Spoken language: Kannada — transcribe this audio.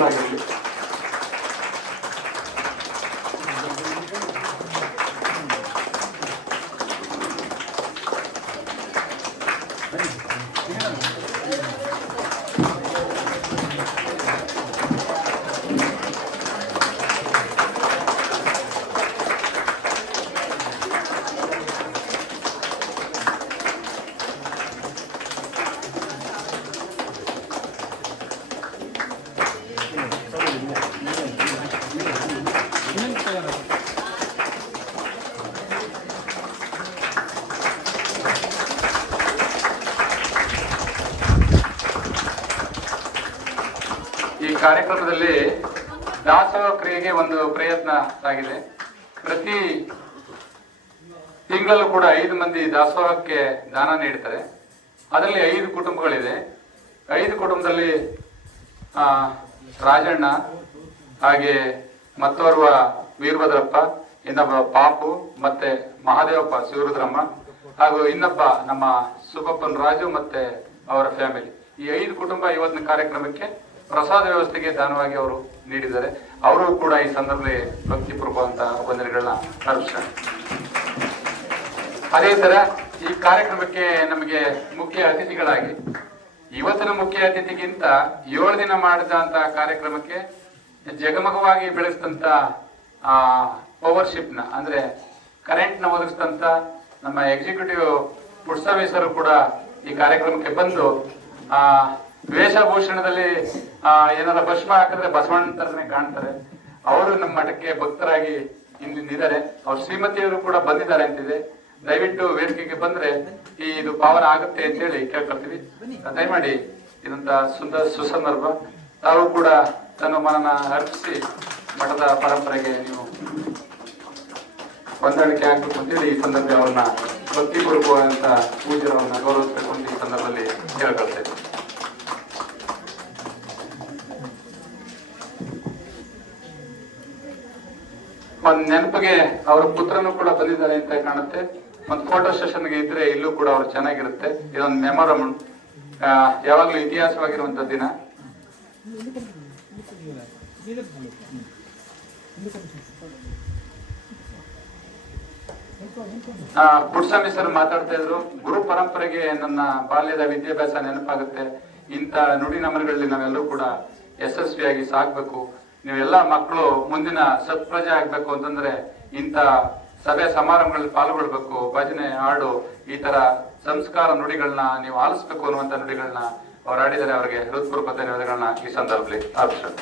ಶುರುವಾಗಿರಲಿ. ಈ ಕಾರ್ಯಕ್ರಮದಲ್ಲಿ ದಾಸೋಹ ಕ್ರಿಯೆಗೆ ಒಂದು ಪ್ರಯತ್ನ ಆಗಿದೆ. ಪ್ರತಿ ತಿಂಗಳಲ್ಲೂ ಕೂಡ 5 ಮಂದಿ ದಾಸೋಹಕ್ಕೆ ದಾನ ನೀಡ್ತಾರೆ. ಅದರಲ್ಲಿ 5 ಕುಟುಂಬಗಳಿದೆ. 5 ಕುಟುಂಬದಲ್ಲಿ ರಾಜಣ್ಣ, ಹಾಗೆ ಮತ್ತೋರ್ವ ವೀರಭದ್ರಪ್ಪ, ಇನ್ನೊಬ್ಬ ಪಾಪು, ಮತ್ತೆ ಮಹಾದೇವಪ್ಪ ಶಿವರುದ್ರಮ್ಮ, ಹಾಗೂ ಇನ್ನೊಬ್ಬ ನಮ್ಮ ಸುಬ್ಬಪ್ಪನ್ ರಾಜು ಮತ್ತೆ ಅವರ ಫ್ಯಾಮಿಲಿ. ಈ 5 ಕುಟುಂಬ ಇವತ್ತಿನ ಕಾರ್ಯಕ್ರಮಕ್ಕೆ ಪ್ರಸಾದ ವ್ಯವಸ್ಥೆಗೆ ದಾನವಾಗಿ ಅವರು ನೀಡಿದ್ದಾರೆ. ಅವರು ಕೂಡ ಈ ಸಂದರ್ಭದಲ್ಲಿ ಭಕ್ತಿಪೂರ್ವಕವಂತ ವಂದನೆಗಳನ್ನ ಅರ್ಪಿಸೋಣ. ಅದೇ ತರ ಈ ಕಾರ್ಯಕ್ರಮಕ್ಕೆ ನಮಗೆ ಮುಖ್ಯ ಅತಿಥಿಗಳಾಗಿ, ಇವತ್ತಿನ ಮುಖ್ಯ ಅತಿಥಿಗಿಂತ 7 ದಿನ ಮಾಡಿದಂತ ಕಾರ್ಯಕ್ರಮಕ್ಕೆ ಜಗಮಗವಾಗಿ ಬೆಳೆಸಿದಂತ ಪವರ್ಶಿಪ್ ನ ಅಂದ್ರೆ ಕರೆಂಟ್ ನ ಒದಗಿಸಿದಂತ ನಮ್ಮ ಎಕ್ಸಿಕ್ಯೂಟಿವ್ ಪುಟ್ಸವೇಸರು ಕೂಡ ಈ ಕಾರ್ಯಕ್ರಮಕ್ಕೆ ಬಂದು ವೇಷಭೂಷಣದಲ್ಲಿ ಏನಾರ ಭಸ್ಮ ಹಾಕಿದ್ರೆ ಬಸವಣ್ಣ ತರನೇ ಕಾಣ್ತಾರೆ. ಅವರು ನಮ್ಮ ಮಠಕ್ಕೆ ಭಕ್ತರಾಗಿ ಇಲ್ಲಿದ್ದಾರೆ. ಅವ್ರ ಶ್ರೀಮತಿಯವರು ಕೂಡ ಬಂದಿದ್ದಾರೆ ಅಂತಿದೆ. ದಯವಿಟ್ಟು ವೇದಿಕೆಗೆ ಬಂದ್ರೆ ಇದು ಪಾವನ ಆಗುತ್ತೆ ಅಂತ ಹೇಳಿ ಕೇಳ್ಕೊಳ್ತೀವಿ. ದಯಮಾಡಿ ಇದಂತ ಸುಸಂದರ್ಭ. ತಾವು ಕೂಡ ತನ್ನ ಮನನ ಅರ್ಪಿಸಿ ಮಠದ ಪರಂಪರೆಗೆ ನೀವು ಹೊಂದಾಣಿಕೆ ಆಗ್ಬೇಕು ಅಂತೇಳಿ ಈ ಸಂದರ್ಭ ಅವ್ರನ್ನ ಭಕ್ತಿಪೂರ್ವಕವಾದಂತ ಪೂಜೆಯವನ್ನ ಗೌರವಿಸಬೇಕು ಅಂತ ಈ ಸಂದರ್ಭದಲ್ಲಿ ಕೇಳ್ಕೊಳ್ತೇವೆ. ಒಂದ್ ನೆನಪಿಗೆ ಅವರ ಪುತ್ರನು ಕೂಡ ಬಂದಿದ್ದಾರೆ ಅಂತ ಕಾಣುತ್ತೆ. ಒಂದು ಫೋಟೋ ಸೆಷನ್ಗೆ ಇದ್ರೆ ಇಲ್ಲೂ ಕೂಡ ಅವ್ರು ಚೆನ್ನಾಗಿರುತ್ತೆ. ಇದೊಂದು ಮೆಮೊರಮ್, ಯಾವಾಗ್ಲೂ ಇತಿಹಾಸವಾಗಿರುವಂತ ದಿನ. ಪುಟ್ಸ್ವಾಮಿ ಸರ್ ಮಾತಾಡ್ತಾ ಇದ್ರು, ಗುರು ಪರಂಪರೆಗೆ ನನ್ನ ಬಾಲ್ಯದ ವಿದ್ಯಾಭ್ಯಾಸ ನೆನಪಾಗುತ್ತೆ. ಇಂಥ ನುಡಿ ನಮನಗಳಲ್ಲಿ ನಾವೆಲ್ಲರೂ ಕೂಡ ಯಶಸ್ವಿಯಾಗಿ ಸಾಕ್ಬೇಕು. ನೀವೆಲ್ಲ ಮಕ್ಕಳು ಮುಂದಿನ ಸತ್ಪ್ರಜೆ ಆಗ್ಬೇಕು ಅಂತಂದ್ರೆ ಇಂಥ ಸಭೆ ಸಮಾರಂಭಗಳಲ್ಲಿ ಪಾಲ್ಗೊಳ್ಬೇಕು. ಭಜನೆ, ಹಾಡು, ಈ ತರ ಸಂಸ್ಕಾರ ನುಡಿಗಳನ್ನ ನೀವು ಆಲಿಸ್ಬೇಕು ಅನ್ನುವಂತ ನುಡಿಗಳನ್ನ ಅವ್ರು ಆಡಿದರೆ ಅವರಿಗೆ ಹೃತ್ಪೂರ್ವಕ ಧನ್ಯವಾದಗಳನ್ನ ಈ ಸಂದರ್ಭದಲ್ಲಿ ಅರ್ಪಿಸೋಣ.